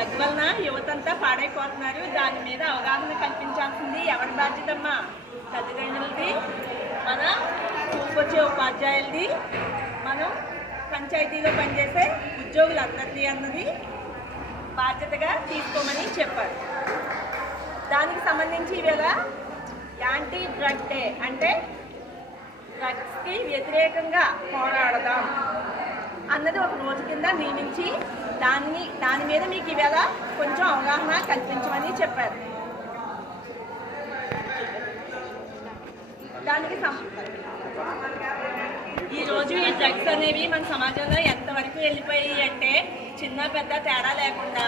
Drug వలన యువతంతా పాడైపోతున్నారు. దాని మీద అవగాహన కల్పించాల్సింది ఎవరి బాధ్యతమ్మా? తల్లిదండ్రులది, మన వచ్చే ఉపాధ్యాయులది, మనం పంచాయతీలో పనిచేసే ఉద్యోగులందరిది అన్నది బాధ్యతగా తీసుకోమని చెప్పారు. దానికి సంబంధించి ఇవాళ యాంటీ డ్రగ్ డే, అంటే డ్రగ్స్కి వ్యతిరేకంగా పోరాడదాం అన్నది ఒక రోజు కింద నియమించి దాని మీద మీకు ఇవాళ కొంచెం అవగాహన కల్పించమని చెప్పారు. దానికి ఈరోజు ఈ డ్రగ్స్ అనేవి మన సమాజంలో ఎంతవరకు వెళ్ళిపోయి అంటే చిన్న పెద్ద తేడా లేకుండా,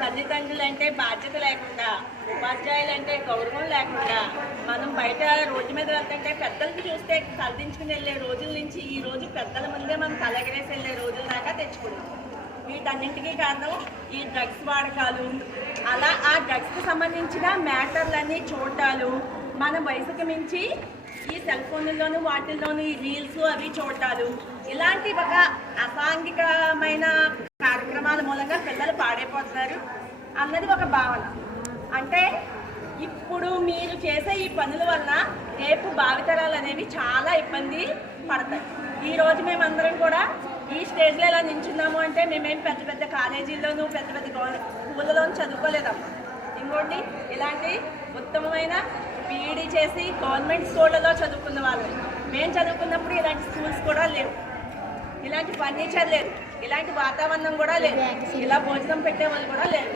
తల్లిదండ్రులు అంటే బాధ్యత లేకుండా, ఉపాధ్యాయులు అంటే గౌరవం లేకుండా, మనం బయట రోడ్డు మీద వెళ్తుంటే పెద్దలకి చూస్తే తలదించుకుని వెళ్ళే రోజుల నుంచి ఈ రోజు పెద్దల ముందే మనం తలెగరేసి వెళ్ళే రోజుల దాకా తెచ్చుకున్నాం. వీటన్నింటికీ కారణం ఈ డ్రగ్స్ వాడకాలు. అలా ఆ డ్రగ్స్కి సంబంధించిన మ్యాటర్లన్నీ చూడటాలు, మన వయసుకి మించి ఈ సెల్ ఫోన్లలోనూ వాటిల్లోనూ ఈ రీల్స్ అవి చూడటాలు, ఇలాంటి ఒక అసాంఘికమైన కార్యక్రమాల మూలంగా పిల్లలు పాడైపోతున్నారు అన్నది ఒక భావన. అంటే ఇప్పుడు మీరు చేసే ఈ పనుల వల్ల రేపు భావితరాలు అనేవి చాలా ఇబ్బంది పడతాయి. ఈరోజు మేమందరం కూడా ఈ స్టేజ్లో ఇలా నించున్నాము అంటే మేమేం పెద్ద పెద్ద కాలేజీల్లోనూ పెద్ద పెద్ద స్కూళ్ళలోనూ చదువుకోలేదమ్మా. ఇంకోటి ఇలాంటి ఉత్తమమైన బీఈడీ చేసి గవర్నమెంట్ స్కూళ్ళలో చదువుకున్న వాళ్ళు. మేము చదువుకున్నప్పుడు ఇలాంటి స్కూల్స్ కూడా లేవు, ఇలాంటి ఫర్నిచర్ లేదు, ఇలాంటి వాతావరణం కూడా లేదు, ఇలా భోజనం పెట్టే వాళ్ళు కూడా లేరు.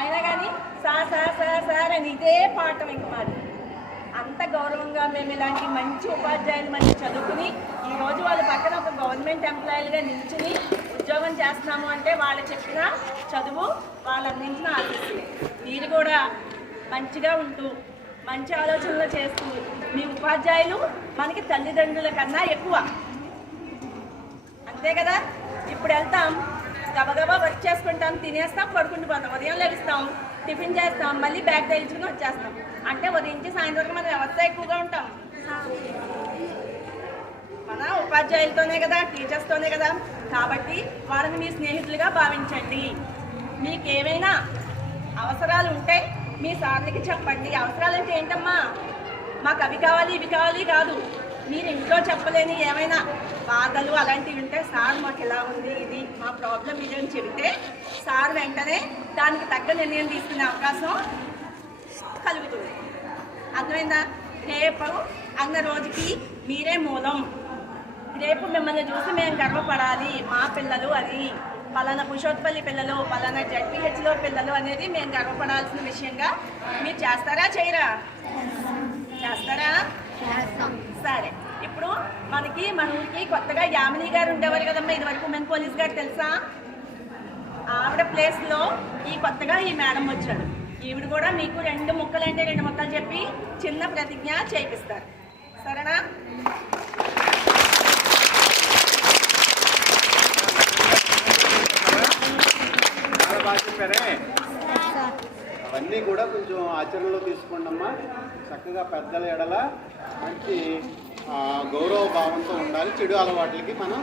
అయినా కానీ సార్ సార్ సార్ సార్ అని ఇదే పాఠం ఇంక మాది. అంత గౌరవంగా మేము ఇలాంటి మంచి ఉపాధ్యాయులు మంచి చదువుకుని ఈరోజు వాళ్ళ పక్కన ఒక గవర్నమెంట్ ఎంప్లాయీలుగా నిల్చుని ఉద్యోగం చేస్తున్నాము అంటే వాళ్ళు చెప్పిన చదువు, వాళ్ళు అందించిన ఆసక్తి. మీరు కూడా మంచిగా ఉంటూ మంచి ఆలోచనలు చేస్తూ, మీ ఉపాధ్యాయులు మనకి తల్లిదండ్రుల కన్నా ఎక్కువ, అంతే కదా. ఇప్పుడు వెళ్తాం, గబగబా వర్క్ చేసుకుంటాం, తినేస్తాం, పడుకుంటూ పోతాం, ఉదయం లెగుస్తాం, టిఫిన్ చేస్తాం, మళ్ళీ బ్యాగ్ తగిలించుకుని వచ్చేస్తాం. అంటే ఉదయం నుంచి సాయంత్రం వరకు మనం ఎవరితో ఎక్కువగా ఉంటాం? మన ఉపాధ్యాయులతోనే కదా, టీచర్స్తోనే కదా. కాబట్టి వాళ్ళని మీ స్నేహితులుగా భావించండి. మీకు ఏమైనా అవసరాలు ఉంటే మీ సార్లకి చెప్పండి. అవసరాలు అంటే ఏంటమ్మా? మాకు అవి కావాలి ఇవి కావాలి కాదు. మీరు ఇంట్లో చెప్పలేని ఏమైనా బాధలు అలాంటివి ఉంటే సార్ మాకు ఎలా ఉంది, ఇది మా ప్రాబ్లం ఇది అని చెబితే సార్ వెంటనే దానికి తగ్గ నిర్ణయం తీసుకునే అవకాశం కలుగుతుంది. అర్థమైందా? రేపు అన్న రోజుకి మీరే మూలం. రేపు మిమ్మల్ని చూసి మేము గర్వపడాలి, మా పిల్లలు అది పలానా పుషోత్పల్లి పిల్లలు, పలానా జడ్పీహెచ్లో పిల్లలు అనేది మేము గర్వపడాల్సిన విషయంగా మీరు చేస్తారా చేయరా? చేస్తారా? సరే. ఇప్పుడు మనకి మన ఊరికి కొత్తగా యామిని గారు ఉండేవారు కదమ్మా, ఇదివరకు ఉమెన్ పోలీస్ గారు తెలుసా? ఆవిడ ప్లేస్లో ఈ కొత్తగా ఈ మేడం వచ్చారు. ఈవిడ కూడా మీకు 2 ముక్కలు అంటే 2 ముక్కలు చెప్పి చిన్న ప్రతిజ్ఞ చేపిస్తారు. సరేనా? అవన్నీ కూడా కొంచెం ఆచరణలో తీసుకోండి అమ్మా. చక్కగా పెద్దల ఎడల మంచి గౌరవ భావంతో ఉండాలి. చెడు అలవాట్లకి మనం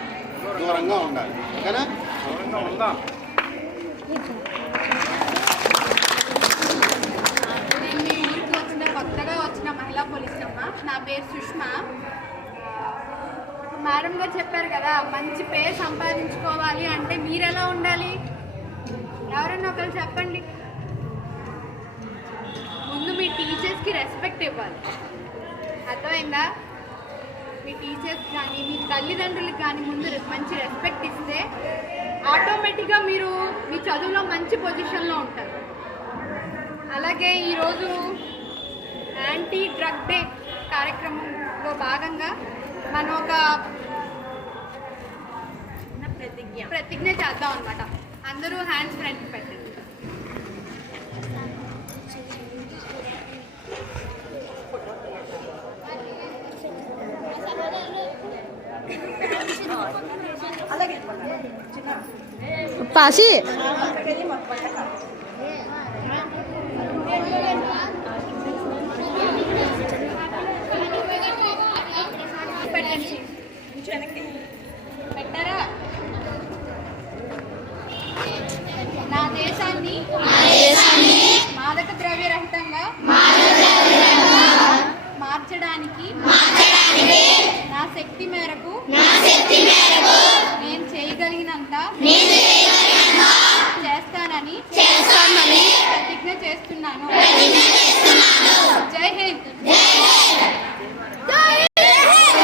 దూరంగా ఉండాలి. ఓకేనా? దూరంగా ఉందాం. నేను మీ ఊరికి కొత్తగా వచ్చిన మహిళా పోలీస్ అమ్మ. నా పేరు సుష్మా. మేడం గారు చెప్పారు కదా, మంచి పేరు సంపాదించుకోవాలి అంటే మీరు ఎలా ఉండాలి? ఎవరన్నా ఒకరు చెప్పండి. ముందు మీ టీచర్స్కి రెస్పెక్ట్ ఇవ్వాలి. అర్థమైందా? మీ టీచర్స్ కానీ మీ తల్లిదండ్రులకు కానీ ముందు మంచి రెస్పెక్ట్ ఇస్తే ఆటోమేటిక్గా మీరు మీ చదువులో మంచి పొజిషన్లో ఉంటారు. అలాగే ఈరోజు యాంటీ డ్రగ్ డే కార్యక్రమంలో భాగంగా మనం ఒక ప్రతిజ్ఞ చేద్దాం అనమాట. అందరూ హ్యాండ్స్ ఫ్రంట్ పెట్టండి. పాసి పెట్టండి. పెట్టారా? నా దేశాన్ని మాదక ద్రవ్యరహితంగా మార్చడానికి నా శక్తి మేరకు నేను చేయగలిగినంత చేస్తానని ప్రతిజ్ఞ చేస్తున్నాను.